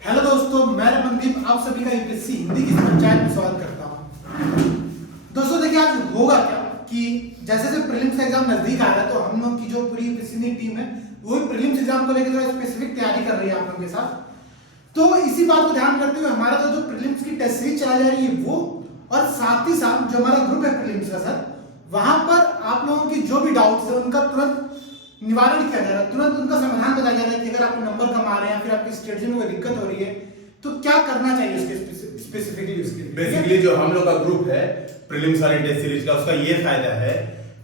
Hello दोस्तों, मैं मनदीप आप सभी का यूपीएससी हिंदी की पंचायत में स्वागत करता हूं। दोस्तों देखिए, आज होगा क्या कि जैसे जैसे प्रीलिम्स एग्जाम नजदीक आ रहा है तो हम लोग की जो पूरी यूपीएससी टीम है वो प्रीलिम्स एग्जाम को लेकर थोड़ा स्पेसिफिक तैयारी कर रही है आप लोगों के साथ। तो इसी बात को ध्यान रखते हुए हमारा जो प्रीलिम्स की टेस्ट सीरीज चलाई जा रही है वो, और साथ ही साथ जो हमारा ग्रुप है प्रीलिम्स का सर, वहां पर आप लोगों की जो भी डाउट्स है उनका तुरंत निवारण किया जा रहा है, तुरंत उनका समाधान बताया जा रहा है कि अगर आपको नंबर कम आ रहे हैं या फिर आपकी स्टडीज में कोई दिक्कत हो रही है तो क्या करना चाहिए उसके स्पेसिफिकली उसके लिए। बेसिकली जो हम लोग का ग्रुप है प्रीलिम्स वाली टेस्ट सीरीज का, उसका ये फायदा है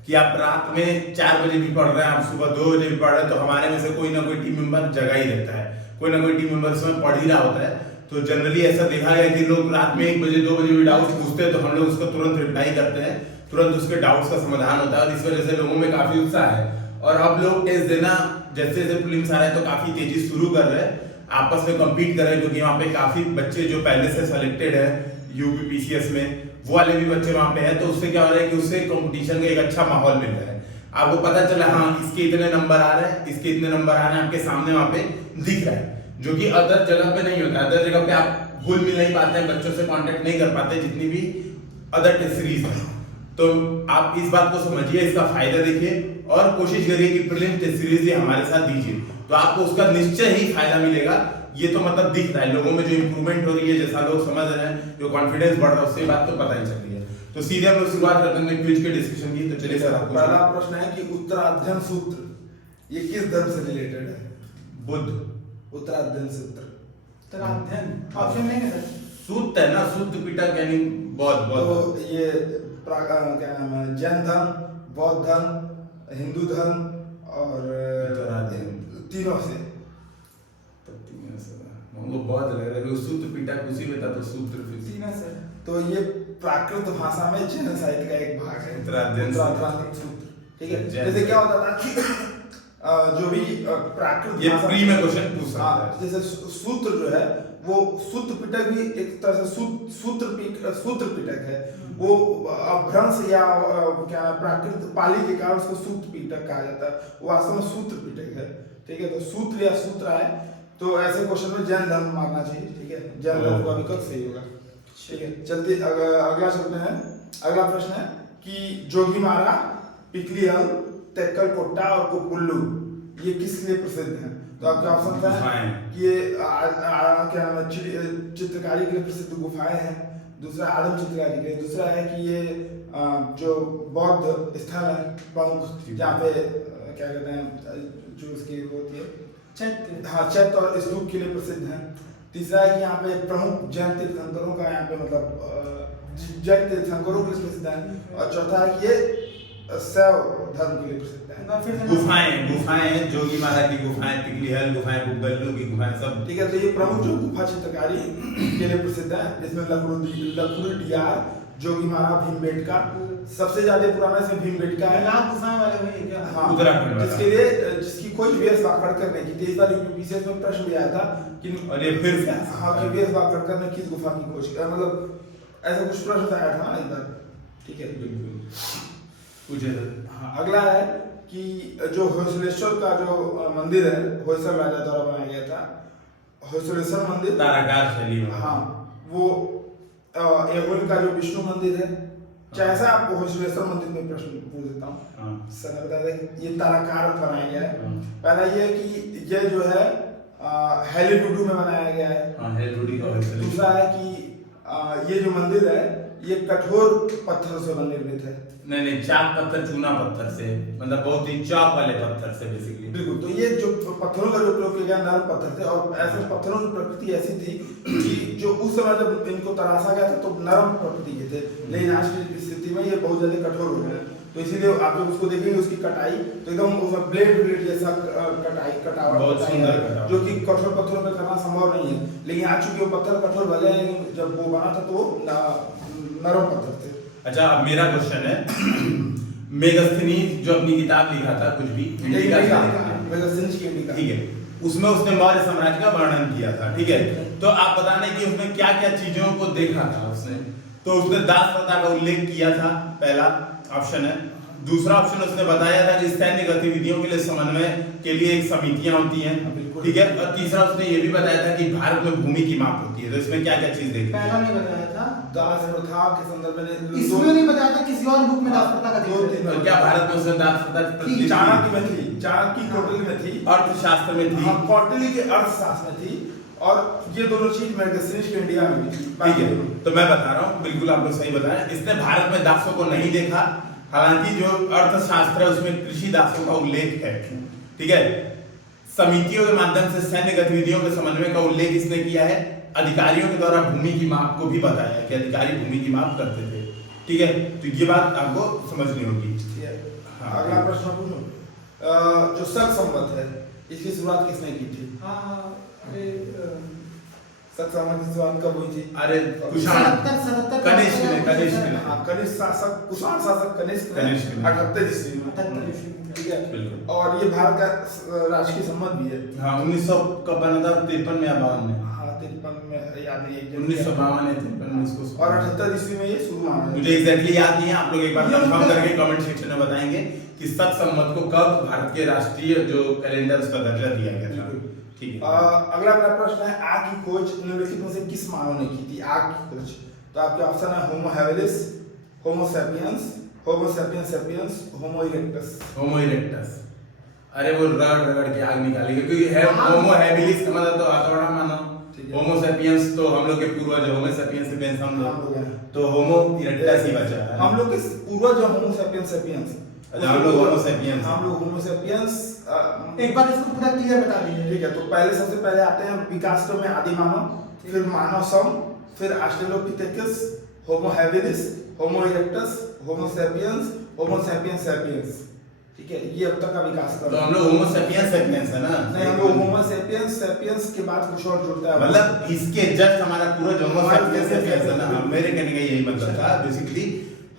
कि आप रात में 4 बजे भी पढ़ रहे हैं, आप सुबह 2 बजे भी पढ़ रहे हैं, तो हमारे में से कोई ना कोई टीम मेंबर जगा ही रहता है, कोई ना कोई टीम मेंबर उसमें पढ़ ही रहा होता है। तो जनरली ऐसा देखा गया कि लोग रात में 1 बजे 2 बजे भी डाउट्स पूछते हैं तो हम लोग उसको तुरंत रिप्लाई करते हैं, तुरंत उसके डाउट्स का समाधान होता है और इस वजह से लोगों में काफी उत्साह है। और अब लोग टेस्ट देना जैसे जैसे प्रीलिम्स आ रहा है तो काफी तेजी शुरू कर रहे हैं, आपस में कम्पीट कर रहे हैं, क्योंकि वहाँ पे काफी बच्चे जो पहले से सेलेक्टेड है यूपी पीसीएस में, वो वाले भी बच्चे वहाँ पे हैं। तो उससे क्या हो रहा है कि उससे कंपटीशन का एक अच्छा माहौल मिल रहा है। आपको पता चला हाँ इसके इतने नंबर आ रहे हैं, इसके इतने नंबर आ रहे हैं, आपके सामने वहाँ पे दिख रहा है, जो कि अदर जगह पे नहीं होता। अदर जगह पे आप घुल मिल नहीं पाते हैं, बच्चों से कांटेक्ट नहीं कर पाते जितनी भी अदर टेस्ट सीरीज है। तो आप इस बात को समझिए, इसका फायदा देखिए और कोशिश करिए कि प्रीलिम्स टेस्ट सीरीज हमारे साथ दीजिए, तो आपको उसका निश्चय ही फायदा मिलेगा। ये तो मतलब दिख रहा है लोगों में जो इंप्रूवमेंट हो रही है, जैसा लोग समझ रहे हैं, जो कॉन्फिडेंस बढ़ रहा है, उससे बात तो पता ही चल रही है। तो सीधे हम लोग शुरुआत करते हैं क्विज के डिस्कशन की। तो चलिए सर, आपको पहला प्रश्न है कि उत्तराध्ययन सूत्र ये किस धर्म से रिलेटेड है? बुद्ध। उत्तराध्ययन सूत्र उत्तराध्ययन ऑप्शन नहीं है सर। सूत्र है ना, सूत्र पिटक यानी बौद्ध। तो ये क्या नाम है, जैन धर्म, बौद्ध धर्म, हिंदू धर्म और तीनों से वो बौद्ध लग रहा है, सूत्र पिटक उसी में था तो सूत्र तीनों से। तो ये प्राकृत भाषा में जैन साहित्य का एक भाग है उत्तराध्ययन सूत्र। ठीक है, जैसे क्या होता था कि जो भी प्राकृत ये प्री में क्वेश्चन पूछ सकता है। जैसे सूत्र जो है वो सूत्र पिटक भी एक तरह से सूत्र पिटक है, वो अपभ्रंश या क्या प्राकृत पाली के कारण उसको सूत्र पिटक कहा जाता है, वो वास्तव में सूत्र पिटक है। ठीक है, तो सूत्र या सूत्र है तो ऐसे क्वेश्चन में जैन धर्म मानना चाहिए। ठीक है, जैन धर्म का विकल्प सही होगा। ठीक है, चलते अगला चलते हैं। अगला प्रश्न है कि जोगीमारा, पिकलीहल, तेक्कल कोट्टा और कोपुल्लू ये किस लिए प्रसिद्ध हैं? तो आपके ऑप्शन है कि ये क्या नाम है, चित्रकारी के लिए प्रसिद्ध गुफाएं हैं, दूसरा आदम चित्रकारी के लिए, दूसरा है कि ये जो बौद्ध स्थल है प्रमुख जहाँ पे क्या कहते हैं जो उसकी होती है चैत्य, हाँ चैत्य और स्तूप के लिए प्रसिद्ध है। तीसरा है कि यहाँ पे प्रमुख जैन तीर्थंकरों का यहाँ पे मतलब जैन तीर्थंकरों के लिए प्रसिद्ध है। और चौथा है कि ये शैव धर्म के लिए प्रसिद्ध है। गुफाएं जोगीमारा की गुफाएं, पिकलीहल गुफाएं, बुग्गल्लू की गुफाएं सब। ठीक है, तो ये प्रमुख जो गुफा चित्रकारी के लिए प्रसिद्ध है, जिसमें लखुड़ियार, जोगीमारा, भीमबेटका, सबसे ज्यादा पुराना इसमें भीमबेटका है। गुफाएं वाले वही क्या? हाँ, उत्तराखंड जिसके लिए जिसकी खोज वीएस वाकड़कर ने की थी। इस बार यूपीपीसीएस में प्रश्न भी आया था कि और ये फिर से हाँ कि वीएस वाकड़कर ने किस गुफा की खोज की, मतलब ऐसा कुछ प्रश्न आया था ना इस बार। ठीक है, बिल्कुल। हाँ, अगला है कि जो होयसलेश्वर का जो मंदिर है, होयसल राजा द्वारा बनाया गया था, होयसलेश्वर मंदिर ताराकार शैली में। हाँ, वो एवोल का जो विष्णु मंदिर है, जैसा आपको होयसलेश्वर मंदिर में प्रश्न पूछ देता हूँ। सर बता दें ये ताराकार बनाया गया है। पहला ये कि ये जो है हेलीडुडू में बनाया गया है। दूसरा है कि ये जो मंदिर है ये कठोर पत्थर से निर्मित है। नहीं, चाक पत्थर, चूना पत्थर से, मतलब बहुत ही चाक वाले पत्थर से बेसिकली। बिल्कुल, तो ये जो पत्थरों का जो प्रयोग किया गया नरम पत्थर थे, और ऐसे पत्थरों की प्रकृति ऐसी थी कि जो उस समय जब इनको तराशा गया था तो नरम प्रकृति के थे, लेकिन आज की स्थिति में ये बहुत ज्यादा कठोर हो गए हैं। तो इसीलिए आप जब उसको देखेंगे उसकी कटाई तो एकदम उसमें ब्लेड जैसा कटावट जो कि कठोर पत्थरों में करना संभव नहीं है। लेकिन आज चूंकि वो पत्थर कठोर भले, लेकिन जब वो बना था तो नरम पत्थर थे। अच्छा, अब मेरा क्वेश्चन है मेगस्थनीज जो अपनी किताब लिखा था कुछ भी ठीक है, उसमें उसने मौर्य साम्राज्य का वर्णन किया था। ठीक है, तो आप बताने कि उसमें क्या क्या चीजों को देखा था उसने। तो उसने दास प्रथा का उल्लेख किया था, पहला ऑप्शन है। दूसरा ऑप्शन उसने बताया था कि सैन्य गतिविधियों के लिए समन्वय के लिए एक समितियां होती हैं। बिल्कुल ठीक है। और तीसरा उसने ये भी बताया था कि भारत में भूमि की माप होती है, तो इसमें क्या क्या चीज देखी? पहला नहीं बताया था, दास प्रथा के संदर्भ में इसमें नहीं बताया था, किसी और बुक में दास प्रथा का दो जिक्र तीन है। तो क्या भारत में उसने दास प्रथा प्रचलित चाणक्य की? में थी, चाणक्य कौटिल्य में थी, अर्थशास्त्र में थी, हाँ, कौटिल्य के अर्थशास्त्र में थी, और ये दोनों चीज मेडिसिन के इंडिया में भी थी। ठीक है। तो मैं बता रहा हूँ, बिल्कुल आप लोग सही बताया, इसने भारत में दासों को नहीं देखा। हालांकि जो अर्थशास्त्र है उसमें कृषि दासों का उल्लेख है, ठीक है। समितियों के माध्यम से सैन्य गतिविधियों के समन्वय का उल्लेख इसने किया है। अधिकारियों के द्वारा भूमि की माप को भी बताया है कि अधिकारी भूमि की माप करते थे, ठीक है। तो ये बात आपको समझनी होगी। हाँ, अगला प्रश्न पूछूं। जो शक संवत है, इसकी शुरुआत किसने की थी? शक संवत की शुरुआत कब हुई थी? अरे कुषाण, 77 कनिष्क ने, कनिष्क ने। हाँ, कनिष्क शासक, कुषाण शासक कनिष्क कनिष्क ने। 78 ईस्वी में, 78 ईस्वी में। ठीक है। बिल्कुल। और ये भारत का राष्ट्रीय संवत भी है। हाँ, 1900 का बना था, 53 में या 52 में? हाँ, 53 में याद नहीं है, 1952 या 53 में इसको। और 78 ईस्वी में ये शुरू हुआ है। मुझे एग्जैक्टली याद नहीं है, आप लोग एक बार ये कंफर्म मतलब- करके कमेंट सेक्शन में बताएंगे कि शक संवत को कब भारत के राष्ट्रीय जो कैलेंडर उसका दर्जा दिया गया था, ठीक है। अगला मेरा प्रश्न है, आग की खोज निम्नलिखित में से किस मानव ने की थी? आग की खोज, तो आपके ऑप्शन है Homo habilis, Homo sapiens, Homo sapiens sapiens, होमो इरेक्टस। होमो इरेक्टस। अरे वो रगड़ के आग निकाली, क्योंकि है हाँ। होमो हैबिलिस का मतलब तो हथौड़ा मानो, ठीक है। होमो सैपियंस तो हम लोग के पूर्वज, होमो सैपियंस सैपियंस हम हम लोग, लोग हैं। तो होमो इरेक्टस ही बचा है। हम लोग के पूर्वज जो होमो सैपियंस सैपियंस, अच्छा, हम लोग होमो सैपियंस। हम लोग होमो सैपियंस। एक बार इसको पूरा क्लियर बता दीजिए। ठीक है, तो पहले सबसे पहले आते हैं विकास क्रम में आदि मानव, फिर मानव सम, फिर ऑस्ट्रेलोपिथेकस, होमो हैबिलिस, होमो erectus, Homo sapiens, Homo sapiens sapiens. ठीक है, ये अब तक का विकास क्रम। तो हम लोग होमो सैपियंस सैपियंस है ना? नहीं, हम लोग होमो सैपियंस सैपियंस के बाद कुछ और जुड़ता है। मतलब इसके जस्ट हमारा पूरा होमो सैपियंस सैपियंस है ना? मेरे कहने का यही मतलब था बेसिकली।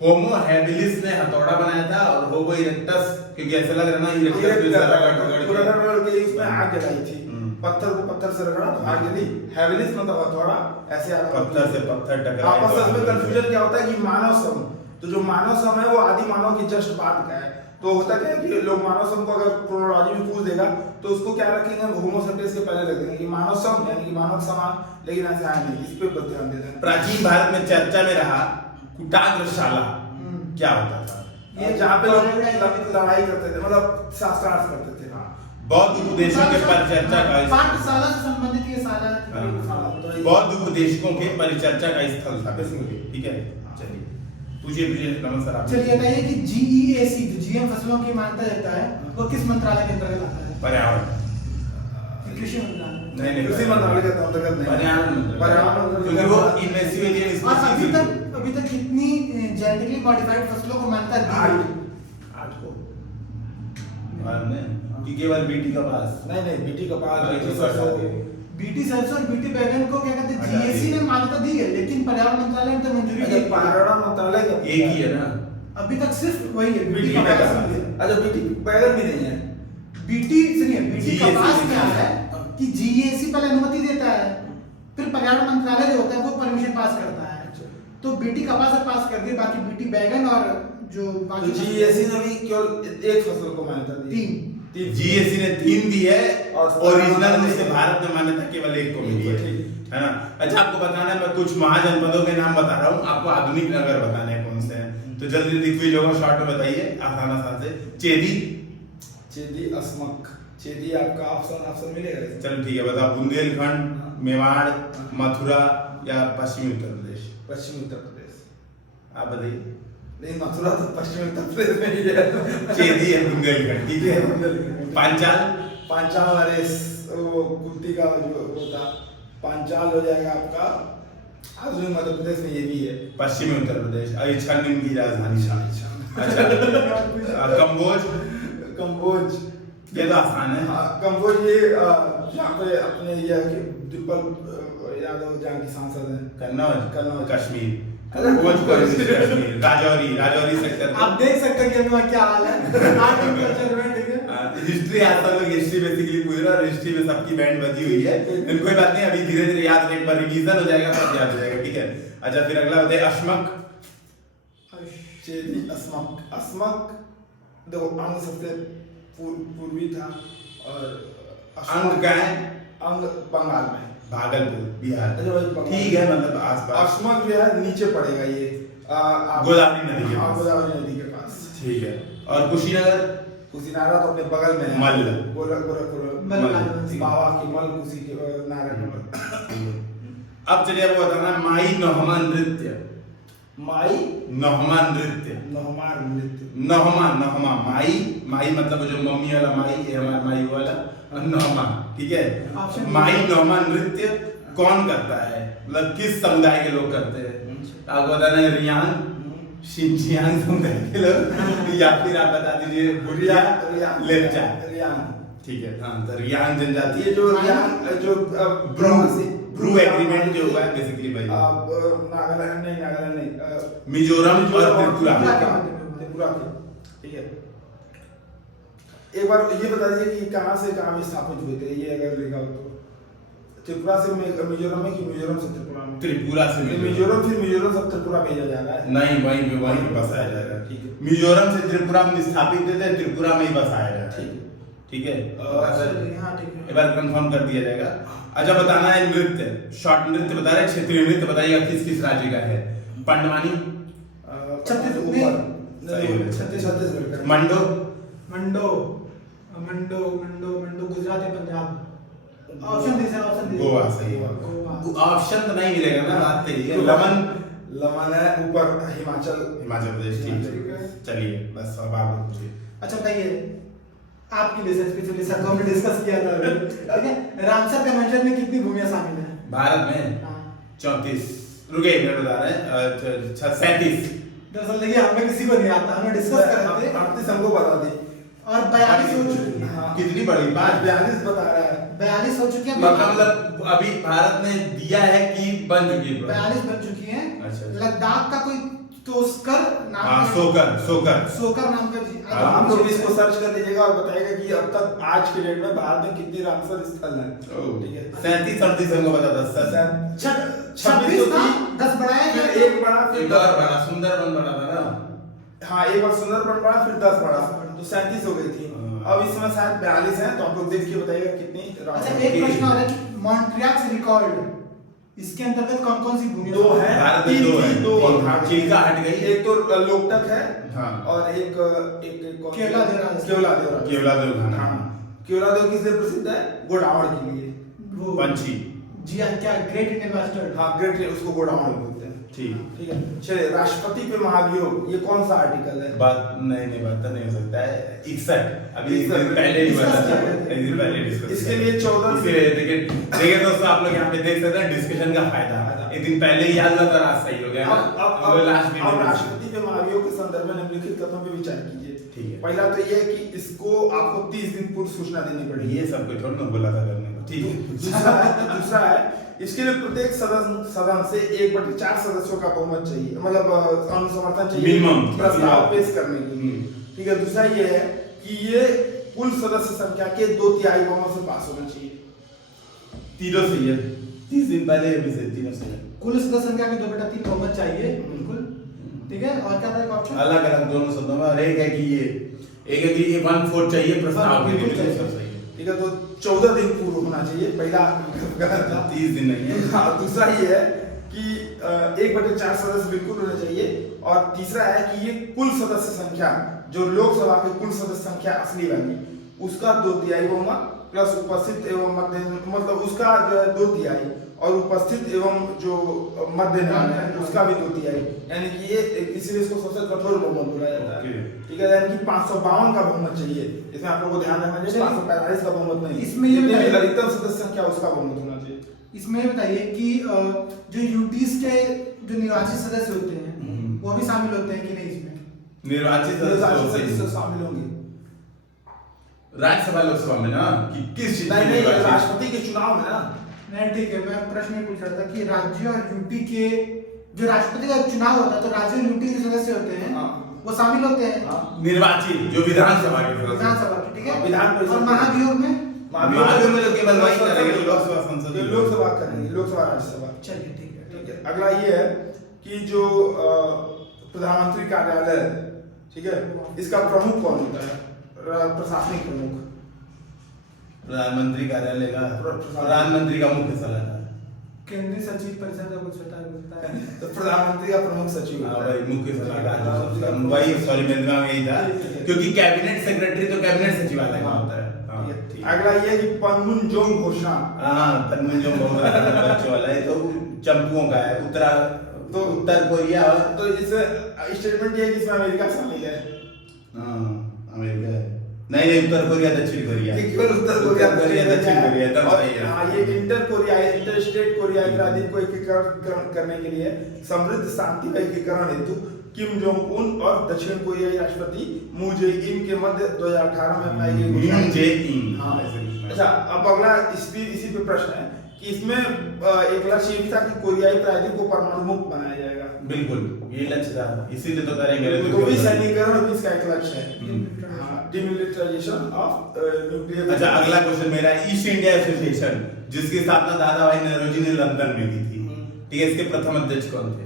होमो हैबिलिस ने हथौड़ा बनाया था, और होमो इरेक्टस, क्योंकि ऐसा लग रहा है ना इरेक्टस भी पूरा रगड़ के इसमें आग जलाई थी, हम्म। पत्थर को पत्थर से रगड़ा तो आग जली। हैबिलिस मतलब हथौड़ा, ऐसे आग पत्थर से पत्थर टकराए। आपस में कंफ्यूजन क्या होता है कि मानव सम, तो जो मानव सम है वो आदि मानव की जस्ट बाद का है। तो होता क्या है कि लोग मानव सम को अगर क्रोनोलॉजी में पूछ देगा तो उसको क्या रखेंगे, होमो सैपियंस के पहले रख देंगे कि मानव सम यानी कि मानव समान, लेकिन ऐसा है नहीं, इस पे बस ध्यान देते हैं। प्राचीन भारत में चर्चा में रहा कुटाग्रशाला क्या होता था? ये जहाँ पे लोग लड़ाई करते थे, मतलब शास्त्रार्थ करते थे। बौद्ध उपदेशों के परिचर्चा का पाठशाला से संबंधित ये सारा हाँ। बौद्ध उपदेशकों के परिचर्चा का स्थल था, ठीक है। चलिए पूछिए नमस्कार आप। चलिए बताइए कि GEAC जो GM फसलों की मान्यता देता है वो किस मंत्रालय के अंतर्गत आता है? पर्यावरण, कृषि मंत्रालय। नहीं कृषि मंत्रालय के अंतर्गत नहीं, पर्यावरण, क्योंकि वो इन्वेसिव एलियन और स्पीशीज। अभी तक कितनी जेनेटिकली मॉडिफाइड फसलों को मान्यता दी गई? 8 को कि केवल बीटी का पास नहीं, बीटी कपास, बीटी बीटी सरसों, बीटी सरसों और बीटी बैगन को क्या कहते हैं, हटा GAC दिया। ने मान्यता दी है, लेकिन पर्यावरण मंत्रालय ने तो मंजूरी अच्छा, नहीं दी। पर्यावरण मंत्रालय का एक ही है ना? अभी तक सिर्फ वही है, बीटी बीटी कपास बैगन। ही है। अच्छा, बीटी बैगन भी नहीं है। बीटी सुनिए, बीटी GAC कपास ने क्या किया। है कि GAC पहले अनुमति देता है, फिर पर्यावरण मंत्रालय जो होता है वो परमिशन पास करता है। तो बीटी कपास से पास कर दिए, बाकी बीटी बैगन और जो तो बाकी GAC ने भी केवल एक फसल को मान्यता दी। तीन। जीएसी ने 3 दी है, और ओरिजिनल में से भारत में मान्यता केवल 1 को मिली है ना? अच्छा, आपको बताना है, मैं कुछ महाजनपदों के नाम बता रहा हूँ, आपको आधुनिक नगर बताने हैं कौन से हैं। तो जल्दी जल्दी क्विज होगा, शॉर्ट में बताइए आसान से। चेदी, अस्मक। चेदी आपका ऑप्शन मिलेगा? चलो ठीक है, बताओ। बुंदेलखंड, मेवाड़, मथुरा या पश्चिमी उत्तर प्रदेश? पश्चिमी उत्तर प्रदेश। आप बताइए। नहीं, मथुरा तो पश्चिमी उत्तर प्रदेश में ही है। चेदी है बुंदेलखंड, ठीक है। पांचाल, पांचाल, अरे वो कुंती का जो होता, पांचाल हो जाएगा आपका आधुनिक मध्य प्रदेश में, ये भी है। पश्चिमी उत्तर प्रदेश, अभी छन्नी की राजधानी शामिल। अच्छा, कंबोज। कंबोज, ये तो आसान है। हाँ, कंबोज ये जहाँ पे अपने ये दीपक यादव जहाँ की सांसद हैं। कन्नौज, कश्मीर। अरे कश्मीर, राजौरी सेक्टर। आप देख सकते हैं कि हमारा क्या हाल है आज कल्चर में, ठीक है। हिस्ट्री आता लोग हिस्ट्री बेसिकली पूछ रहे हैं, और हिस्ट्री में सबकी बैंड बजी हुई है, लेकिन कोई बात नहीं, अभी धीरे धीरे याद, एक बार रिवीजन हो जाएगा तब याद हो जाएगा, ठीक है। अच्छा, फिर अगला बताइए। अश्मक। चेदी, अस्मक देखो अंग सबसे पूर्वी था, और अंग का है अंग बंगाल में, भागलपुर बिहार। अच्छा भाई, बंगाल। ठीक है, मतलब आसपास। अस्मक जो है नीचे पड़ेगा ये गोदावरी नदी के हाँ, पास। गोदावरी नदी के पास। ठीक है। और कुशीनगर? कुशीनगर तो अपने बगल में है। मल्ल। गोरखपुर मल्ल। बाबा की मल, कुशीनगर का मल। अब चलिए आपको बताना माई नोहमा नृत्य। माई नोहमा नृत्य। नहमार नृत्य। नोहमा नोहमा माई मतलब जो मम्मी वाला माई, ये हमारा माई वाला नोहमा, ठीक है। Option माई नोहमा नृत्य कौन करता है, मतलब किस समुदाय के लोग करते हैं? आपको बताना है रियांग, शिनजियांग समुदाय के लोग, या फिर आप बता दीजिए बुरिया, लेप्चा। ठीक है, हाँ, तो रियांग जनजाति। ये जो रियांग जो ब्रू एग्रीमेंट जो हुआ है बेसिकली भाई, नागालैंड नहीं, मिजोरम और त्रिपुरा। त्रिपुरा के, ठीक है। एक बार ये बता दीजिए कि कहाँ से कहाँ में स्थापित हुए थे, ये अगर लिखा हो तो। त्रिपुरा से मिजोरम में कि मिजोरम से त्रिपुरा में? त्रिपुरा से मिजोरम, फिर मिजोरम से त्रिपुरा भेजा जा रहा है। नहीं, वहीं पे बसाया जा रहा है। ठीक है। मिजोरम से त्रिपुरा में स्थापित थे, त्रिपुरा में ही बसाया जा रहा है। ठीक है। ठीक है, हाँ, ठीक है। एक बार कंफर्म कर दिया जाएगा। अच्छा, बताना है नृत्य, शॉर्ट नृत्य बता रहे, क्षेत्रीय नृत्य बताइएगा किस किस राज्य का है? पंडवानी, छत्तीसगढ़ का। मंडो, मंडो मंडो मंडो मंडो गुजरात या पंजाब। ऑप्शन दे सर, ऑप्शन दे। गोवा, सही है। गोवा। ऑप्शन तो नहीं मिलेगा ना, बात तो ये लमन, लमन है ऊपर, हिमाचल प्रदेश। ठीक है, चलिए बस अब आप पूछिए। अच्छा बताइए, आपकी दिलचस्पी चलिए सर, हमने डिस्कस किया था अभी, ठीक है। रामसर कन्वेंशन में कितनी भूमियां शामिल हैं भारत में? हाँ। 34। रुके, मैं बता रहे हैं 37। दरअसल देखिए, हमें किसी को नहीं आता, हमें डिस्कस कर रहे थे 38 हमको बता दी। और 42 हो चुकी है। हाँ। कितनी बड़ी बात, 42 बता रहा है। 42 हो चुकी है। मतलब अभी भारत ने दिया है कि बन चुकी है? 42 बन चुकी हैं। अच्छा। लद्दाख का कोई तोस्कर नाम हाँ, का- सोकर सोकर नाम का जी। हाँ, हम लोग इसको सर्च कर लीजिएगा और बताएगा कि अब तक आज के डेट में भारत में कितनी रामसर स्थल है। ठीक है। 37 38 हमको बता दो सर। 26 था, 10 बढ़ाया फिर गया। एक बड़ा, फिर एक और बड़ा सुंदरबन बड़ा था ना? हाँ, एक बार सुंदरबन बड़ा, फिर 10 बड़ा, तो 37 हो गई थी। हाँ। अब इसमें शायद 42 है, तो आप लोग देख के बताइएगा कितनी अच्छा, रामसर। एक प्रश्न और है कि मॉन्ट्रियल रिकॉर्ड, इसके अंतर्गत कौन कौन सी भूमियां? 2 है, भारत में 3 दो है। थी, 2 तीन। हट गई। चिल्का हट गई। एक तो लोकटक है, हाँ। और एक केवलादेव। केवलादेव खाना। हाँ, केवलादेव किस लिए प्रसिद्ध है? गोडावड़ के लिए। वो पंछी। जी हाँ, क्या ग्रेट इंडियन मास्टर। हाँ, ग्रेट, उसको गोडावड़ बोलते हैं। ठीक। ठीक है। चलिए, राष्ट्रपति पे महाभियोग, ये कौन सा आर्टिकल है? बात नहीं बात तो नहीं हो सकता है। 61 अभी एक 61 दिन पहले ही हुआ था। discuss किया था। एक दिन पहले डिस्कस। इसके लिए 14 इसके देखिए दोस्तों, आप लोग यहाँ पे देख सकते हैं डिस्कशन का फायदा। एक दिन पहले ही याद हुआ तो आज सही हो गया। अब लास्ट में राष्ट्रपति पे महाभियोग के संदर्भ में निम्नलिखित कथनों पे विचार कीजिए। ठीक है। पहला तो ये है कि इसको आपको 30 दिन पूर्व सूचना देनी पड़ेगी। ये सब कोई थोड़ा ना बोला था करने को। ठीक है। दूसरा है इसके लिए प्रत्येक सदन से 1/4 सदस्यों का बहुमत चाहिए, मतलब अनुसमर्थन चाहिए Minimum। प्रस्ताव पेश करने के लिए। ठीक है। दूसरा ये है कि ये कुल सदस्य संख्या के 2/3 बहुमत से पास होना चाहिए। तीनों सही है। 30 दिन पहले अभी से तीनों सही है। कुल सदस्य संख्या के 2/3 बहुमत चाहिए, बिल्कुल। ठीक है। और क्या था ऑप्शन? अलग अलग दोनों शब्दों में, और एक है कि ये, एक है कि ये 1/4 चाहिए प्रस्ताव के लिए, बिल्कुल सब सही है। ठीक है। तो 14 दिन पूर्व होना चाहिए, पहला गलत था। 30 दिन नहीं है। हाँ, दूसरा ये है कि 1/4 सदस्य बिल्कुल होने चाहिए, और तीसरा है कि ये कुल सदस्य संख्या, जो लोकसभा के कुल सदस्य संख्या असली वाली, उसका 2/3 बहुमत प्लस उपस्थित एवं मत देने, मतलब उसका जो है 2/3, और उपस्थित एवं जो मत देने वाले हैं उसका भी 2/3, यानी कि ये इसीलिए इसको सबसे कठोर बहुमत बोला जाता है। ठीक है। यानी कि 552 का बहुमत चाहिए। इसमें आप लोगों को ध्यान रखना चाहिए, 545 का बहुमत नहीं। इसमें ये जितनी भी बताइए- अधिकतम सदस्य संख्या उसका बहुमत होना चाहिए। इसमें ये बताइए कि जो यूटीज के जो निर्वाचित सदस्य होते हैं, वो भी शामिल होते हैं कि नहीं इसमें? निर्वाचित सदस्य शामिल होंगे। राज्यसभा लोकसभा में ना, कि किस चीज में नहीं, निर्वाचित? राष्ट्रपति के चुनाव में ना। नहीं, ठीक है। मैं प्रश्न ये पूछ रहा था कि राज्य और यूटी के जो राष्ट्रपति का चुनाव होता है, तो राज्य और यूटी के सदस्य होते हैं, हाँ। वो शामिल होते हैं निर्वाचित जो विधानसभा के सदस्य। विधानसभा के। ठीक है। विधान परिषद और महाभियोग में? महाभियोग में तो केवल वही करेंगे, लोकसभा संसद। लोकसभा करेंगे, लोकसभा राज्यसभा। चलिए, ठीक है। ठीक है। अगला ये है कि जो प्रधानमंत्री कार्यालय, ठीक है, इसका प्रमुख कौन होता है? प्रशासनिक प्रमुख। प्रधानमंत्री कार्यालय का प्रधानमंत्री का मुख्य सलाहकार, केंद्रीय सचिव परिषद का कुछ होता है तो प्रधानमंत्री का प्रमुख सचिव हाँ भाई मुख्य सलाहकार वही, सॉरी मेरे दिमाग में यही था, क्योंकि कैबिनेट सेक्रेटरी तो कैबिनेट सचिवालय का होता है। हाँ, ठीक है। अगला ये कि पनमुनजोंग घोषणा। हाँ पनमुनजोंग बच्चों वाला है, तो चंपुओं का है, उत्तर कोरिया। तो इस स्टेटमेंट ये है कि इसमें अमेरिका शामिल है। हाँ अमेरिका है, नहीं उत्तर कोरिया दक्षिण कोरिया, केवल उत्तर कोरिया दक्षिण कोरिया एकदम सही है। हाँ ये इंटर कोरिया है, इंटर स्टेट कोरिया प्रायद्वीप को एकीकरण करने के लिए समृद्ध शांति व एकीकरण हेतु किम जोंग उन और दक्षिण कोरियाई राष्ट्रपति मून जे इन के मध्य 2018 में अपनाई गई घोषणा। मून जे इन। हाँ अच्छा, अब अगला इसी पे प्रश्न है कि इसमें एक लक्ष्य ये भी था कि कोरियाई प्रायद्वीप को परमाणु मुक्त बनाया जाएगा। बिल्कुल ये लक्ष्य था, इसीलिए तो करेंगे। तो भी सैनिकरण भी इसका एक लक्ष्य है, डिमिलिटराइजेशन ऑफ न्यूक्लियर। अच्छा अगला क्वेश्चन मेरा, ईस्ट इंडिया एसोसिएशन जिसकी स्थापना दादा भाई नौरोजी ने लंदन में की थी, ठीक है, इसके प्रथम अध्यक्ष कौन थे?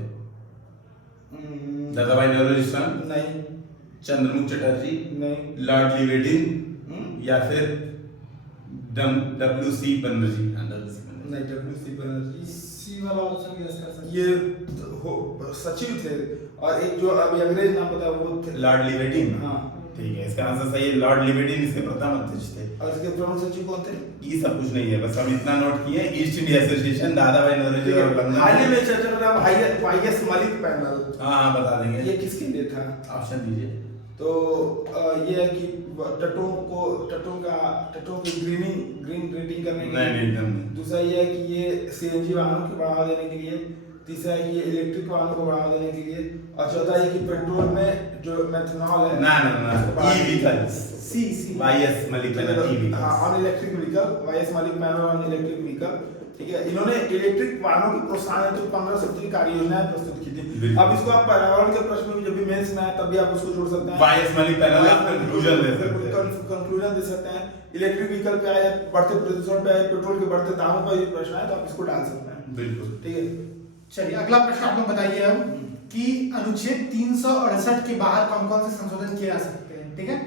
दादा भाई नौरोजी स्वयं? नहीं। चंद्रमुख चटर्जी? नहीं। लॉर्ड लिवेटिन या फिर डब्ल्यू.सी. बनर्जी? नहीं, डब्ल्यू.सी. बनर्जी सी वाला ऑप्शन गेस कर सकते ये सचिव थे, और एक जो अभी अंग्रेज नाम बताया वो थे लॉर्ड लिवेटिन। हाँ ठीक है, इसका आंसर सही है, लॉर्ड लिवेटिन इसके प्रथम अध्यक्ष थे। और इसके प्रमुख सचिव कौन थे? ये सब कुछ नहीं है, बस हम इतना नोट किए, ईस्ट इंडिया एसोसिएशन दादा भाई नौरोजी और लंदन। हाल ही में चर्चा में वाईएस मलिक पैनल, हाँ बता देंगे, ये किसके लिए था? ऑप्शन दीजिए। तो ये है कि तटों की ग्रीन रेटिंग करने के नहीं एकदम नहीं। दूसरा ये है कि ये सीएनजी वाहनों को बढ़ावा देने के लिए, तीसरा है कि ये इलेक्ट्रिक वाहनों को बढ़ावा देने के लिए, और चौथा ये कि पेट्रोल में जो मेथनॉल है ना e vehicles. C YS Malik panel e vehicles. हाँ, on electric vehicle, YS Malik panel on electric vehicle, ठीक है। इन्होंने इलेक्ट्रिक वाहनों की प्रोत्साहन हेतु 15 सूत्री कार्य योजनाएं प्रस्तुत की थी। अब इसको आप पर्यावरण के प्रश्न में जब भी मेंस में आए तब भी आप उसको जोड़ सकते हैं। वाईएस मलिक पैनल आप कंक्लूजन दे सकते हैं, कंक्लूजन दे सकते हैं। इलेक्ट्रिक व्हीकल पे आए, बढ़ते प्रदूषण पे आए, पेट्रोल के बढ़ते दामों पर भी प्रश्न है, तो आप इसको डाल सकते हैं। बिल्कुल ठीक है। चलिए अगला प्रश्न आप लोग बताइए अब कि अनुच्छेद 368 के बाहर कौन कौन से संशोधन किए जा सकते हैं, ठीक है।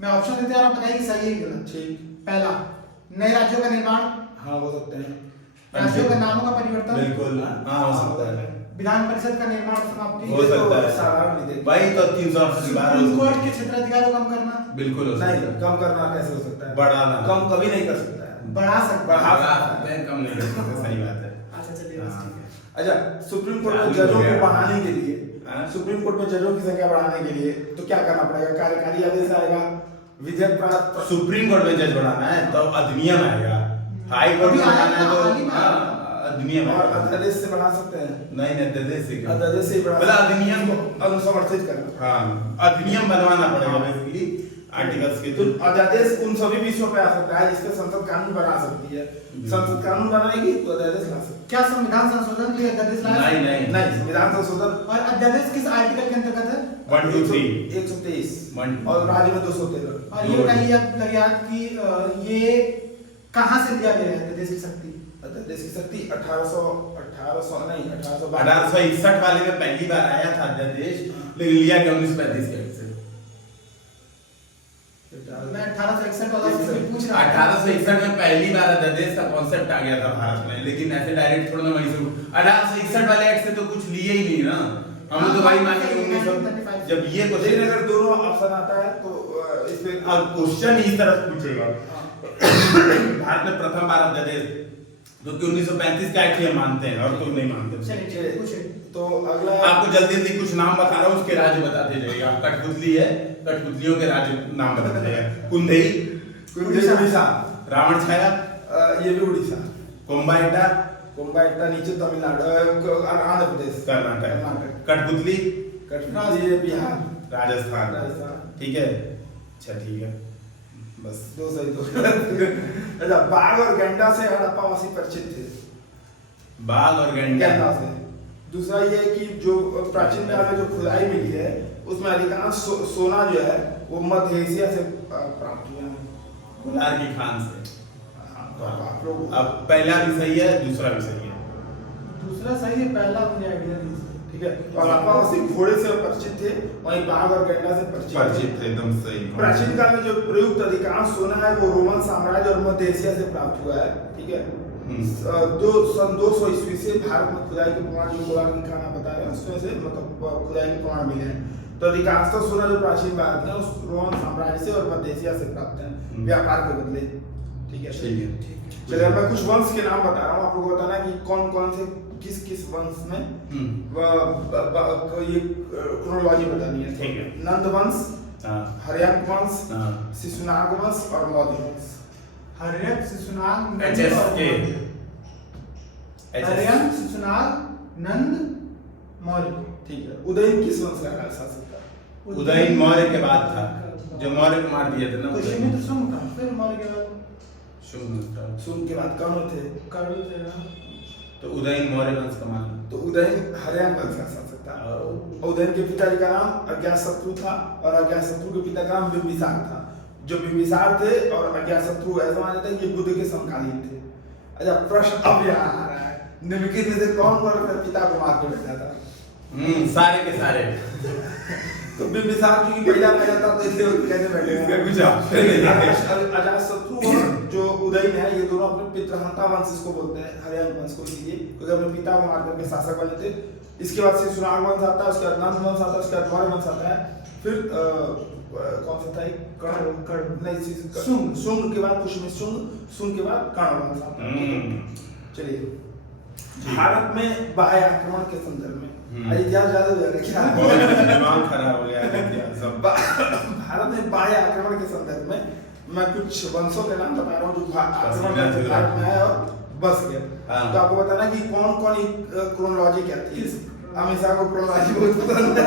मैं ऑप्शन देते हैं और आप बताइए सही है कि गलत। ठीक। पहला, नए राज्यों का निर्माण। हाँ हो सकते हैं। राज्यों के नामों का परिवर्तन। बिल्कुल हाँ हो सकता है। विधान परिषद का निर्माण और समाप्ति। हो सकता है साधारण विधेयक। भाई तो 368 के बाहर हो सुप्रीम सकता कोर्ट है। के क्षेत्राधिकार को कम करना। बिल्कुल हो सकता नहीं, है। कम करना कैसे हो सकता है? बढ़ाना। कम कभी नहीं कर सकता है। बढ़ा सकता है। बढ़ा सकता है। कम नहीं कर सकते, सही बात है। अच्छा चलिए बस ठीक है। अच्छा, सुप्रीम कोर्ट में जजों को बढ़ाने के लिए, सुप्रीम कोर्ट में जजों की संख्या बढ़ाने के लिए तो क्या करना पड़ेगा? कार्यकारी आदेश आएगा, विधेयक प्राप्त। सुप्रीम कोर्ट में जज बढ़ाना है तो अधिनियम आएगा, हाई कोर्ट में बढ़ाना है तो अधिनियम और आएगा। अध्यादेश से बढ़ा सकते हैं। नहीं अध्यादेश से क्यों? अध्यादेश से ही बढ़ा मतलब अधिनियम को अनुसमर्थित करना। हाँ अधिनियम बनवाना पड़ेगा बेसिकली आर्टिकल्स के तो थ्रू। अध्यादेश उन सभी विषयों पे आ सकता है जिसपे संसद कानून बना सकती है। संसद कानून बनाएगी तो अध्यादेश ला सकती है। क्या संविधान संशोधन के लिए अध्यादेश लाया? नहीं, संविधान संशोधन। और अध्यादेश किस आर्टिकल के अंतर्गत है? 1 2 3 123 1 और राज्य में 213। और ये बताइए आप लगे याद कि ये कहाँ से लिया गया है अध्यादेश की शक्ति? अध्यादेश की शक्ति 1861 वाले में पहली बार आया था अध्यादेश, लेकिन लिया गया 1935 के से। मैं 1861 वाला से पूछ रहा हूं। 1861 में पहली बार अध्यादेश का कॉन्सेप्ट आ गया था भारत में, लेकिन ऐसे डायरेक्ट थोड़ा ना वहीं से 1861 वाले एक्ट से तो कुछ लिए ही नहीं ना हम लोग, तो भाई मान के 1935 जब ये लेकिन क्वेश्चन अगर दोनों ऑप्शन आता है तो इसमें अब क्वेश्चन इस तरह से पूछेगा भारत में प्रथम बार अध्यादेश जो कि 1935 का एक्ट हम मानते हैं और तुम नहीं मानते। चलिए चलिए पूछिए। तो अगला आपको जल्दी जल्दी कुछ नाम बता रहा हूँ, उसके राज्य बताते जाइएगा। कठपुतली है, कठपुतलियों के राज्य नाम बताते जाइएगा। कुंदेई, उड़ीसा, रावण छाया, ये भी उड़ीसा, कोम्बाइटा, कोम्बाइटा नीचे तमिलनाडु, आंध्र प्रदेश, कर्नाटक, कठपुतली, कठपुतली बिहार, राजस्थान। ठीक है, अच्छा ठीक है, बस दो सही दो। अच्छा, बाघ और गैंडा से हड़प्पावासी परिचित थे। बाघ और गैंडा से। दूसरा ये कि जो प्राचीन काल में जो खुदाई मिली है उसमें अधिकांश सोना जो है वो मध्य एशिया से प्राप्त हुआ है, कोलार की खान से। तो आप लोग अब पहला भी सही है, दूसरा भी सही है। दूसरा सही है, पहला मुझे आइडिया नहीं है। ठीक है। तो अगापावासी घोड़े से परिचित थे, वहीं बाघ और गैंडा से परिचित थे। एकदम सही। प्राचीन काल में जो प्रयुक्त अधिकांश सोना है वो रोमन साम्राज्य और मध्य एशिया से प्राप्त हुआ है, ठीक है। सन 200 ईस्वी से भारत में खुदाई के प्रमाण जो गोला की खाना बता रहे हैं उसमें से मतलब खुदाई के प्रमाण मिले हैं। तो अधिकांशतः सोना जो प्राचीन भारत में उस रोमन साम्राज्य से और मध्य एशिया से प्राप्त है व्यापार के बदले, ठीक है। चलिए मैं कुछ वंश के नाम बता रहा हूँ, आप लोगों को बताना कि कौन कौन से किस किस वंश में ये क्रोनोलॉजी बतानी है, ठीक है। नंद वंश, हर्यक वंश, शिशुनाग वंश और मौर्य वंश। हर्यक, शिशुनाग, HSK, हर्यक, शिशुनाग, नंद, मौर्य, ठीक है। उदयन किस वंश का शासक था? उदयन मौर्य के बाद था, जो मौर्य को मार दिया था ना। तो शुंग था, फिर मौर्य के बाद शुंग के बाद कौन थे? कर्ण थे ना। तो उदयन मौर्य वंश का मान। तो उदयन हर्यक वंश का शासक था। उदयन के पिता का नाम अज्ञातशत्रु था और अज्ञातशत्रु के पिता का नाम बिंबिसार था। जो बिंबिसार थे और अज्ञातशत्रु ऐसा माना जाता है कि ये बुद्ध के समकालीन थे। अच्छा प्रश्न अब यहाँ आ रहा है, निम्नलिखित में से कौन अपने पिता को मार के बैठा था? सारे के सारे। तो बिंबिसार क्योंकि पहला पैदा था तो इसलिए कैसे बैठे? इसका कुछ ऑप्शन नहीं है। अजातशत्रु और जो उदयन है ये दोनों अपने पितृहंता वंश इसको बोलते हैं, हर्यक वंश को, इसीलिए क्योंकि अपने पिता को मार करके शासक बने थे। इसके बाद से शिशुनाग वंश आता है, उसके बाद नंद वंश आता है, उसके बाद मौर्य वंश आता है, फिर कौन सा था? कर्ण नहीं, शुंग। शुंग के बाद शुंग के बाद कर्ण वंश आता है। चलिए भारत में बाह्य आक्रमण के संदर्भ में इतिहास ज्यादा हो जाएगा क्या? दिमाग खराब हो गया इतिहास। भारत में बाह्य आक्रमण के संदर्भ में मैं कुछ वंशों के नाम बता रहा हूँ जो आक्रमण भारत में आए और बस गए। तो आपको बताना कि कौन कौन क्रोनोलॉजी क्या थी। हमेशा को क्रोनोलॉजी बहुत पसंद है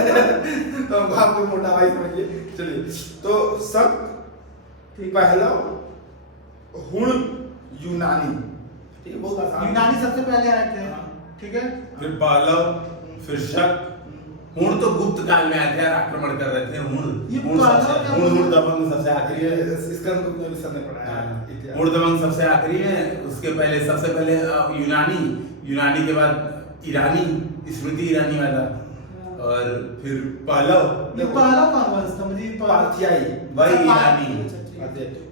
तो आपको मोटा भाई समझिए। चलिए तो शक, पहला हुण यूनानी, ठीक है, बहुत आसान। यूनानी सबसे पहले आए थे, ठीक है। फिर पहलव, फिर शक, हुण तो गुप्त काल में आए थे यार, आक्रमण कर रहे थे। हुण दबंग सबसे आखिरी है, इसका तुमने भी सुनने पड़ा है। हुण दबंग सबसे आखिरी है, उसके पहले सबसे पहले यूनानी के बाद ईरानी, स्मृति ईरानी वाला, और फिर पहलव। ये पहला कौन वंश था? मुझे पार्थियाई, वही ईरानी।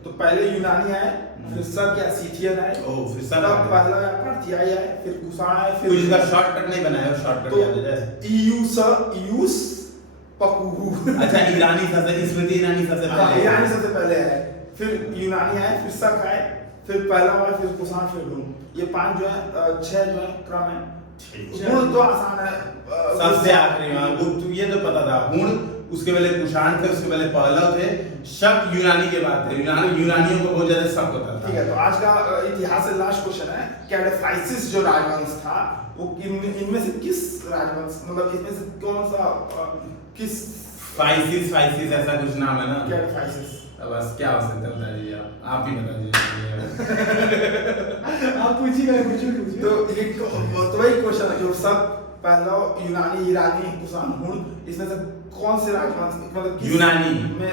तो पहले यूनानी आए, फिर शक या सीथियन आए, फिर शक, पहला पार्थियाई आए, फिर कुषाण आए, फिर इसका शॉर्टकट नहीं बनाया, शॉर्टकट याद है। यूस पकुहू। अच्छा ईरानी सबसे, स्मृति ईरानी सबसे पहले, ईरानी सबसे पहले आए, फिर यूनानी आए, फिर शक आए, फिर पहला आए, फिर कुषाण, फिर हुण। ये 5 जो है 6 जो है क्रम है। हुण तो आसान है, सबसे आखिरी गुप्त, ये तो पता था। हुण, उसके पहले कुषाण थे, उसके पहले पहलव थे, शक यूनानी के बाद थे। यूनानियों को बहुत ज्यादा शक होता था। ठीक है, तो आज का इतिहास से लास्ट क्वेश्चन है, कैडेफाइसिस जो राजवंश था वो इनमें से किस राजवंश, मतलब इसमें से कौन सा किस? फाइसिस ऐसा कुछ नाम है ना? कैडेफाइसिस। बस क्या हो सकता है, बता दीजिए आप ही बता दीजिए। आप पूछिए। तो वही क्वेश्चन है जो सब पहला यूनानी, ईरानी, कुषाण, हुण, इसमें से कौन से राजवंश, मतलब यूनानी में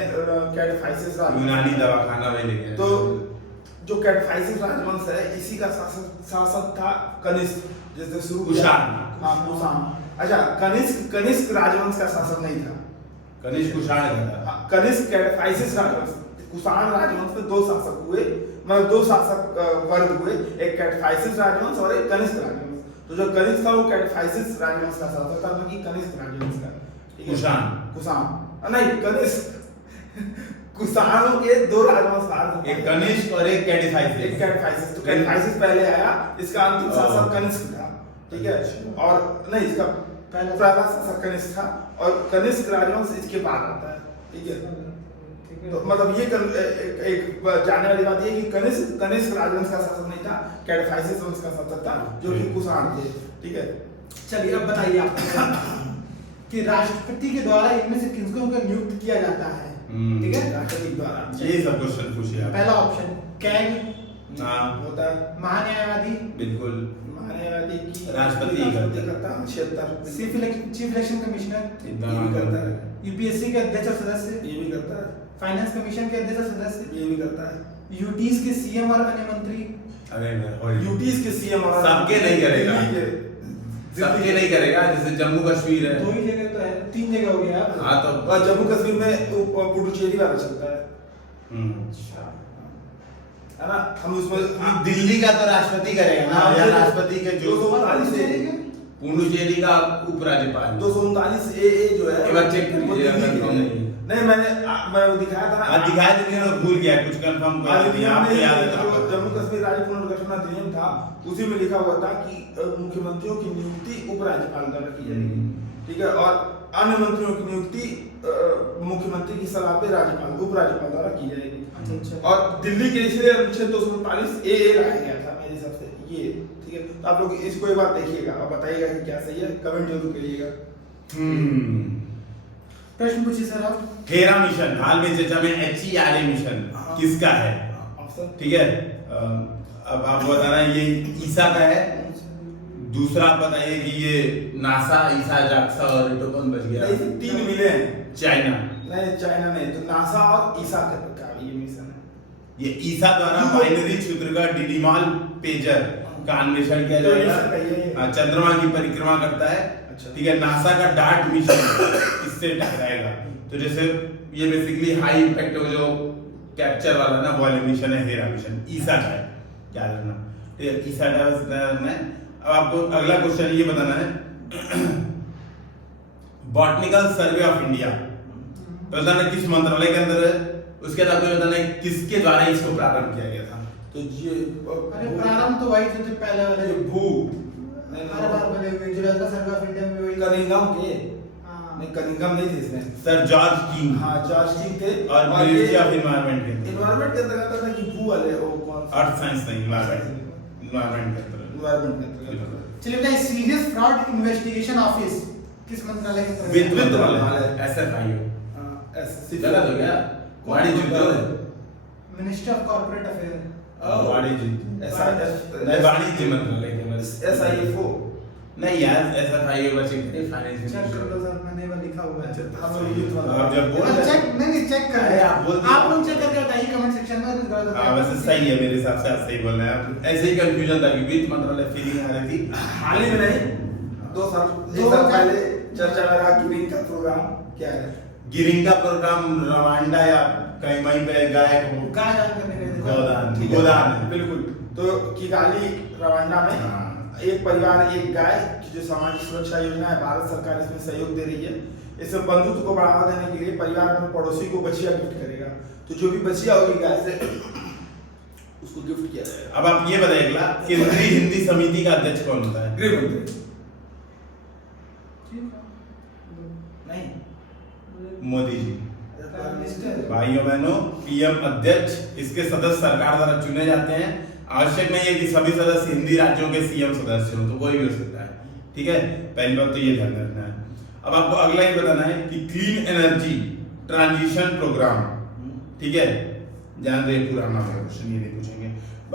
कैडेफाइसिस राजवंश? यूनानी दवाखाना में लेके। तो जो कैडेफाइसिस राजवंश है इसी का शासक था कनिष्क, जिसने शुरू कुषाण। हाँ कुषाण। अच्छा कनिष्क राजवंश का शासक नहीं था, कनिष्क कुषाण था। कनिष्क कैडेफाइसिस राजवंश, कुषाण राजवंश में 2 शासक हुए, मतलब 2 शासक वर्ग हुए, एक कैडेफाइसिस राजवंश और एक कनिष्क राजवंश। तो जो कनिष्क था वो कैडेफाइसिस राजवंश का शासक था, मतलब कनिष्क राजवंश का। कुषाण नहीं, कनिष्क। कुषाणों के 2 राजवंश थे, एक कनिष्क और एक कैडेफाइसिस। तो कैडेफाइसिस पहले आया, इसका अंतिम शासक कनिष्क था, ठीक है। और नहीं, इसका पहला शासक कनिष्क था और कनिष्क राजवंश इसके बाद आता है, ठीक है। तो मतलब ये एक जानने वाली बात ये कि कनिष्क राजवंश का शासक नहीं था, कैडेफाइसिस वंश का शासक था, जो कि कुषाण थे, ठीक है। चलिए अब बताइए आप कि राष्ट्रपति के द्वारा इनमें से किसको नियुक्त किया जाता है, ठीक है, राष्ट्रपति द्वारा। ये सब क्वेश्चन पूछिए आप। पहला ऑप्शन कैग होता है, महान्यायवादी, बिल्कुल महान्यायवादी की राष्ट्रपति करता है, चीफ इलेक्शन कमिश्नर करता है, यूपीएससी के अध्यक्ष और सदस्य ये भी करता है, फाइनेंस कमीशन के अध्यक्ष और सदस्य ये भी करता है, यूटीज के सीएम और अन्य मंत्री। अरे यूटीज के सीएम और सबके नहीं करेगा। सबके नहीं करेगा, जैसे जम्मू कश्मीर है। 2 ही जगह तो है, 3 जगह हो गया। हाँ तो और जम्मू कश्मीर में पुडुचेरी वाला चलता है अच्छा, है ना। हम उसमें दिल्ली का तो राष्ट्रपति करेगा ना, या राष्ट्रपति के जो 239 पुडुचेरी का उपराज्यपाल 239 ए जो है एक बार चेक कर वो लीजिएगा, दिल्ली के confirm लिए। नहीं है। नहीं मैं वो दिखाया था ना। हाँ दिखाया तो नहीं, भूल गया कुछ कंफर्म कर दिया, आपको याद है तो जो जम्मू कश्मीर राज्य पुनर्गठन अधिनियम था उसी में लिखा हुआ था कि मुख्यमंत्रियों की नियुक्ति उपराज्यपाल द्वारा की जाएगी, ठीक है, और अन्य मंत्रियों की नियुक्ति मुख्यमंत्री की सलाह पे उपराज्यपाल द्वारा की जाएगी। अच्छा। और दिल्ली के इसलिए अनुच्छेद 239 ए लाया गया था मेरे हिसाब से ये, ठीक है। तो आप लोग इसको एक बार देखिएगा और बताइएगा कि क्या सही है, कमेंट जरूर करिएगा। प्रश्न पूछिए सर आप। हेरा मिशन हाल में चर्चा में, HERA मिशन किसका है? ऑप्शन ठीक है, अब आप बताना ये ईसा का है, दूसरा आप बताइए कि ये नासा, ईसा, जाक्सा और तो कौन बच गया? नहीं, 3 मिले हैं। चाइना। नहीं चाइना नहीं, तो नासा और ईसा का ये मिशन है। ये ईसा द्वारा बाइनरी क्षेत्र का डिडिमॉल पेजर का अन्वेषण किया जाएगा। हाँ, चंद्रमा की परिक्रमा करता है। अच्छा। ठीक है, नासा का डार्ट मिशन इससे टकराएगा। तो जैसे ये बेसिकली हाई इम्पैक्ट जो कैप्चर वाला ना, वो वाला मिशन है हेरा मिशन, ईसा का है, याद रखना। ठीक है, ईसा का है। अब आपको अगला क्वेश्चन ये बताना है, बॉटनिकल सर्वे ऑफ इंडिया बताना किस मंत्रालय के अंदर है, उसके बाद आपको बताना है किसके द्वारा इसको प्रारंभ किया गया था। तो ये अरे प्रारंभ तो वही जो थे पहले वाले ये भू हर बार बने हुए जो लड़का सर्वे ऑफ इंडिया में वही। कनिंगम के हाँ। नहीं, कनिंगम नहीं थे इसमें। सर जॉर्ज किंग हाँ जॉर्ज किंग थे। और मिनिस्ट्री ऑफ एनवायरनमेंट के एनवायरनमेंट के अंदर आता था कि भू वाले वो कौन सा? अर्थ साइंस नहीं, एनवायरनमेंट के अंदर। एनवायरनमेंट के अंदर। चलिए बताइए, सीरियस फ्रॉड इन्वेस्टिगेशन ऑफिस किस मंत्रालय के अंतर्गत? वित्त मंत्रालय। मंत्रालय, SFIO। हाँ, ऐसे गलत हो गया, वाणिज्य उद्योग, मिनिस्टर ऑफ कॉर्पोरेट अफेयर। वाणिज्य नहीं, वाणिज्य मंत्रालय के अंदर। SIFO नहीं यार, SFIO बचे फाइनेंस चेक कर लो सर, मैंने वो लिखा हुआ है। आप जब बोल रहे चेक नहीं चेक कर अरे आप बोल दिए। आप लोग चेक करके बताइए कमेंट सेक्शन में, कुछ गलत होता हाँ वैसे सही है, मेरे हिसाब से आप सही बोल रहे हैं। आप ऐसे ही कंफ्यूजन था कि वित्त मंत्रालय फीलिंग आ रही थी। हाल ही में नहीं, 2 साल पहले चर्चा में रहा गिरिंग का प्रोग्राम क्या है? गिरिंग का प्रोग्राम रवांडा या कहीं वहीं पे गाय को गाय दान करने गए थे। गोदान, ठीक है। गोदान है। बिल्कुल। तो किगाली रवांडा में हाँ। एक परिवार एक गाय की जो सामाजिक सुरक्षा योजना है, भारत सरकार इसमें सहयोग दे रही है। इसमें बंधुत्व को बढ़ावा देने के लिए परिवार अपने पड़ोसी को बछिया गिफ्ट करेगा। तो जो भी बछिया होगी गाय से उसको गिफ्ट किया जाएगा। अब आप ये बताइए अगला, केंद्रीय हिंदी समिति का अध्यक्ष कौन होता है? गृह मंत्री नहीं, मोदी जी। Prime minister. भाइयों बहनों, PM अध्यक्ष, इसके सदस्य सरकार द्वारा चुने जाते हैं। आवश्यक नहीं है कि सभी सदस्य हिंदी राज्यों के CM सदस्य हो, तो कोई भी हो सकता है। ठीक है, पहली बात तो ये ध्यान रखना है। अब आपको अगला ही बताना है कि क्लीन एनर्जी ट्रांजिशन प्रोग्राम, ठीक है, ध्यान रहे, पुराना क्वेश्चन ये नहीं पूछेंगे।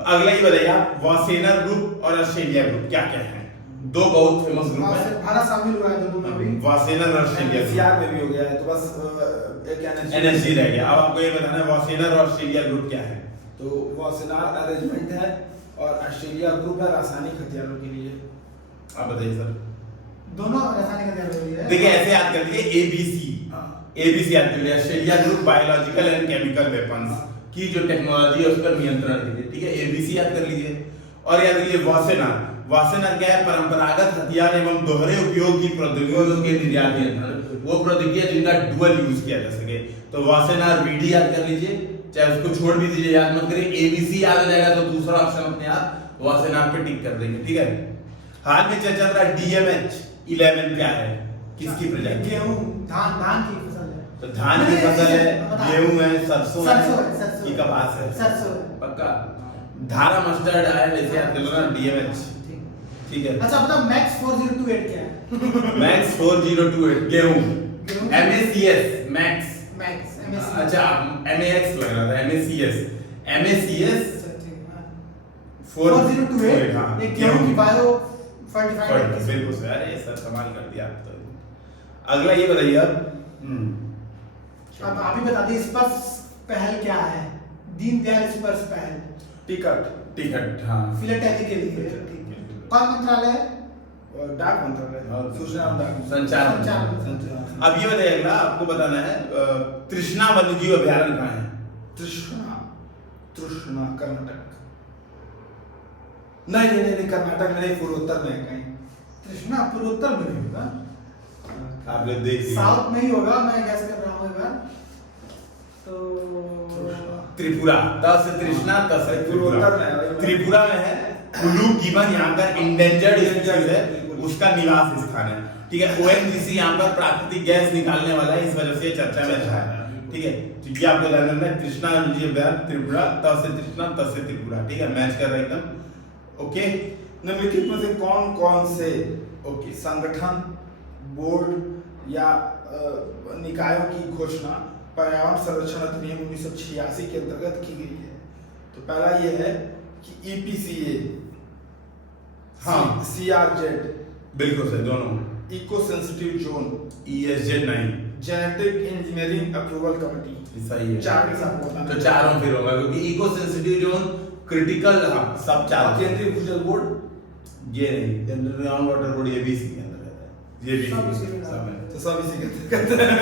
अगला ही बताइए आप, वासेना ग्रुप और ऑस्ट्रेलिया ग्रुप क्या क्या है? 2 बहुत फेमस ग्रुप है। भारत शामिल हुआ है दोनों में भी। वासेना और ऑस्ट्रेलिया ग्रुप। NCR में भी हो गया है, तो बस एक एनर्जी रह गया। अब आपको ये बताना है वासेना और ऑस्ट्रेलिया ग्रुप क्या है? तो वासेनार अरेंजमेंट है और ऑस्ट्रेलिया ग्रुप है रासायनिक हथियारों के लिए। आप बताइए सर। दोनों रासायनिक हथियार है। देखिए ऐसे याद कर लीजिए, ABC ABC याद कर लिया, Australia group biological and chemical weapons की जो टेक्नोलॉजी है उस पर नियंत्रण के लिए। ठीक है, ABC याद कर लीजिए। और याद करिए वासेना, वासेना क्या है? परंपरागत हथियार एवं दोहरे उपयोग की प्रौद्योगिकियों के निर्यात नियंत्रण, वो प्रौद्योगिकियां जिनका डुअल यूज किया जा सके। तो वासेना VD याद कर लीजिए, चाहे उसको छोड़ भी दीजिए, याद मत करिए। ABC याद हो जाएगा तो दूसरा ऑप्शन अपने आप वासेना पे टिक कर देंगे। ठीक है, हाल में चर्चा रहा DMH11 क्या है? किसकी प्रजाति? गेहूं, धान की फसल है। तो धान की फसल है, गेहूं है, सरसों है, सरसों की कपास है, सरसों है। पक्का। धारा मस्टर्ड है, वैसे याद कर लो ना, DMH। ठीक है, अच्छा बताओ, मैक्स 4028 क्या है? मैक्स 4028 गेहूं, MACS मैक्स। Max MSc। अच्छा MAX लग रहा था, MACS 4028 हाँ, एक गेहूं की बायो फर्टिफाइड, बिल्कुल सर। अरे सर कमाल कर दिया आप तो। अगला ये बताइए अब, अब आप ही बता दिए, स्पर्श पहल क्या है? दीनदयाल स्पर्श पहल। टिकट टिकट, हाँ, फिलेटेली के लिए कौन मंत्रालय है? डाक मंत्रालय, सूचना एवं डाक संचार। संचार। अब ये बताइए, अगला आपको बताना है तृष्णा वन्यजीव अभयारण्य कहाँ है? तृष्णा कर्नाटक। नहीं, कर्नाटक में नहीं, पूर्वोत्तर में है कहीं। तृष्णा पूर्वोत्तर में नहीं होगा, आप लोग देख लीजिए। साउथ में ही होगा, मैं गैस कर रहा हूँ एक बार। तो त्रिपुरा, त से तृष्णा, त से त्रिपुरा। पूर्वोत्तर में है। त्रिपुरा में है उल्लू गिबन, यहाँ पर इंडेंजर्ड स्पीशीज है, उसका निवास स्थान है। ठीक है, ओएनजीसी यहाँ पर प्राकृतिक गैस निकालने वाला है, इस वजह से ये चर्चा में रहा है। ठीक है, तो ये आपको ध्यान रखना है, तृष्णा वन्यजीव अभयारण्य त्रिपुरा, त से तृष्णा, त से त्रिपुरा। ठीक है, मैच कर रहा है एकदम। ओके, निम्नलिखित में से कौन कौन से संगठन, बोर्ड या निकायों की घोषणा पर्यावरण संरक्षण अधिनियम 1986 के अंतर्गत की गई है? तो पहला ये है कि ईपीसीए, हाँ, सीआरजेड, बिल्कुल सही, दोनों। इको सेंसिटिव जोन, ESZ नहीं, जेनेटिक इंजीनियरिंग अप्रूवल कमेटी। सही है। चार के साथ बताना। तो चारों फिर होगा, क्योंकि इको सेंसिटिव जोन, क्रिटिकल, हाँ, सब चार। केंद्रीय भूजल बोर्ड, ये नहीं, जनरल ग्राउंड वाटर बोर्ड, ये भी इसी के अंदर रहता है, ये भी सब इसी के सब है। तो सब इसी के कहते हैं।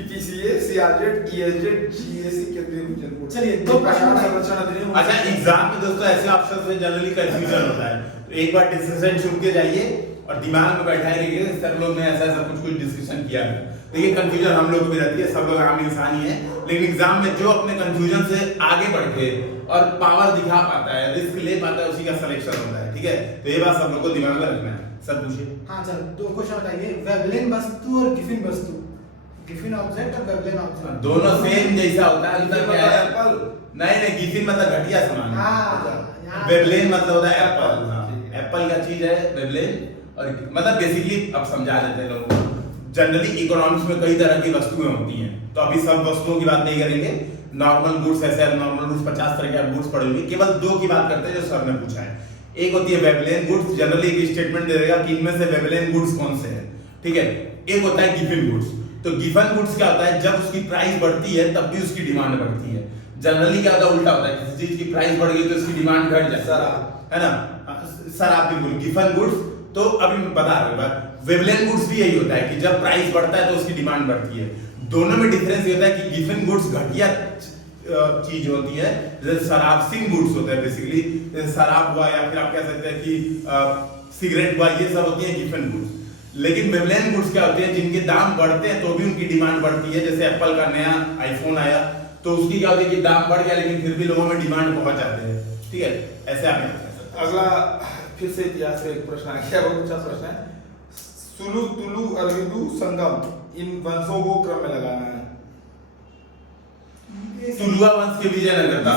ईपीसीए, सीआरजेड, ईएसजेड, जीएसी, केंद्रीय भूजल बोर्ड। चलिए, दो प्रश्न पर्यावरण हैं। संरक्षण अधिनियम। अच्छा, एग्जाम में दोस्तों ऐसे ऑप्शन में जनरली कंफ्यूजन होता है, तो एक बार डिस्कशन सुन के जाइए और दिमाग में बैठाए रहिए, सर लोग ने ऐसा ऐसा कुछ डिस्कशन किया है। देखिए, कंफ्यूजन हम लोग को भी रहती है, सब लोग आम इंसान ही है, लेकिन एग्जाम में जो अपने कंफ्यूजन से आगे बढ़ के और पावर दिखा पाता है, रिस्क ले पाता है, उसी का सिलेक्शन होता है। ठीक है, तो ये बात सब लोग को दिमाग में रखना है। सर पूछिए। हाँ चल, दो क्वेश्चन बताइए, वेवलेन वस्तु और गिफिन वस्तु, गिफिन ऑब्जेक्ट और वेवलेन ऑब्जेक्ट, दोनों सेम जैसा होता है, अंतर क्या है? एप्पल। नहीं, गिफिन मतलब घटिया सामान। हाँ, वेवलेन मतलब होता है एप्पल। हाँ, एप्पल का चीज है वेवलेन, और मतलब बेसिकली अब समझा देते हैं लोगों को। जनरली इकोनॉमिक्स में कई तरह की वस्तुएं होती हैं, तो अभी सब वस्तुओं की बात नहीं करेंगे। नॉर्मल गुड्स, ऐसे नॉर्मल गुड्स 50 तरह के गुड्स पड़े हुए, केवल दो की बात करते हैं जो सर ने पूछा है। एक होती है वेवलेन गुड्स, जनरली एक स्टेटमेंट दे देगा कि इनमें से वेवलेन गुड्स कौन से हैं। ठीक है, एक होता है गिफिन गुड्स। तो गिफिन गुड्स क्या होता है, जब उसकी प्राइस बढ़ती है तब भी उसकी डिमांड बढ़ती है। जनरली क्या होता है, उल्टा होता है, किसी चीज की प्राइस बढ़ गई तो उसकी डिमांड घट जाती है ना। सर आप बिल्कुल, गिफिन गुड्स, तो अभी मैं बता रहा हूँ, वेवलेन गुड्स भी यही होता है कि जब प्राइस बढ़ता है तो उसकी डिमांड बढ़ती है। दोनों में डिफरेंस ये होता है कि गिफिन गुड्स घटिया चीज होती है, जैसे शराबसिंग गुड्स होता है बेसिकली, जैसे शराब हुआ या फिर आप कह सकते हैं कि सिगरेट हुआ, ये सब होती है गिफिन गुड्स। लेकिन वेवलेन गुड्स क्या होते हैं, जिनके दाम बढ़ते हैं तो भी उनकी डिमांड बढ़ती है। जैसे एप्पल का नया आईफोन आया तो उसकी क्या होती है कि दाम बढ़ गया, लेकिन फिर भी लोगों में डिमांड पहुंच जाते हैं। ठीक है, ऐसे आप अगला फिर से इतिहास से एक प्रश्न आ गया, बहुत अच्छा प्रश्न है। सुलु, तुलु, अरविंदु, संगम, इन वंशों को क्रम में लगाना है। तुलुआ वंश के विजयनगर था।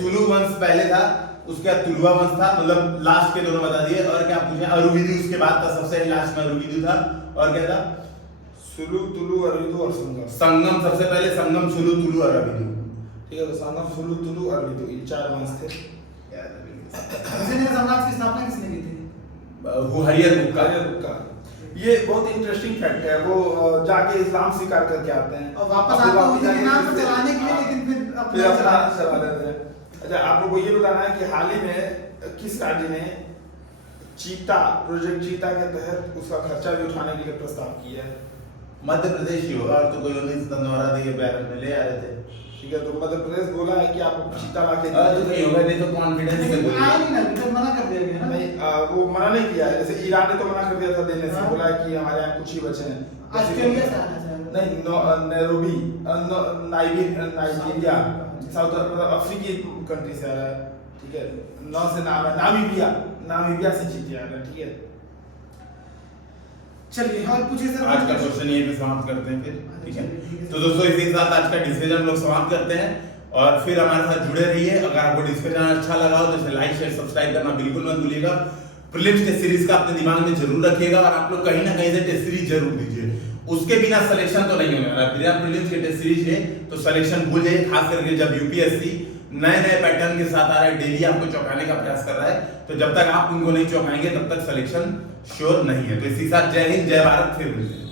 सुलु वंश पहले था, उसके बाद तुलुआ वंश था, मतलब लास्ट के दोनों बता दिए। और क्या पूछे, अरुविदु उसके बाद था, सबसे लास्ट में अरुविदु था। और क्या था, सुलु, तुलु, अरविंदु और संगम। संगम सबसे पहले, संगम, सुलु, तुलु, अरविदु। ठीक है, तो संगम, सुलु, तुलु, अरविंदु, ये चार वंश थे। विजयनगर साम्राज्य की स्थापना किसने की थी? हरियर बुक्का। ये बहुत इंटरेस्टिंग फैक्ट है, वो जाके इस्लाम स्वीकार करके आते हैं और वापस आते हैं उनके नाम पर चलाने के लिए, लेकिन फिर अपना चला देते हैं। अच्छा, आप लोगों को ये बताना है कि हाल ही में किस राज्य ने चीता, प्रोजेक्ट चीता के तहत उसका खर्चा भी उठाने के लिए प्रस्ताव किया है? मध्य प्रदेश ही होगा, और तो कोई 19 दंडौरा दिए बैरन में ले आ रहे थे। ठीक है, तो मध्य प्रदेश बोला है कि आप चीता ला के तो नहीं होगा, नहीं तो कॉन्फिडेंस से बोलिए। आया नहीं ना, अभी मना कर दिया गया ना। नहीं, वो मना नहीं किया है। जैसे ईरान ने तो मना कर दिया था देने से, हाँ। बोला है कि हमारे यहाँ कुछ ही बचे हैं। ऑस्ट्रेलिया से आना चाहिए। नहीं, नैरोबी, नाइजीरिया, साउथ अफ्रीकी कंट्री से आ रहा है। ठीक है, नौ से नाम है नामीबिया से चीते आ रहे हैं। ठीक है, चलिए और पूछिए सर। आज का क्वेश्चन यहीं पे समाप्त करते हैं फिर। ठीक है, तो दोस्तों इसी के साथ आज का डिस्कशन हम लोग समाप्त करते हैं, और फिर हमारे साथ जुड़े रहिए। अगर आपको डिस्कशन अच्छा लगा हो तो इसे लाइक, शेयर, सब्सक्राइब करना बिल्कुल मत भूलिएगा। प्रीलिम्स टेस्ट सीरीज का अपने दिमाग में जरूर रखिएगा, और आप लोग कहीं ना कहीं से टेस्ट सीरीज जरूर दीजिए। उसके बिना सिलेक्शन तो नहीं होने वाला। बिना प्रीलिम्स के टेस्ट सीरीज है तो सिलेक्शन भूल जाइए, खास करके जब यूपीएससी नए नए पैटर्न के साथ आ रहा है, डेली आपको चौंकाने का प्रयास कर रहा है। तो जब तक आप उनको नहीं चौंकाएंगे तब तक सिलेक्शन श्योर नहीं है। तो इसी के साथ जय हिंद, जय भारत, फिर मिलते हैं।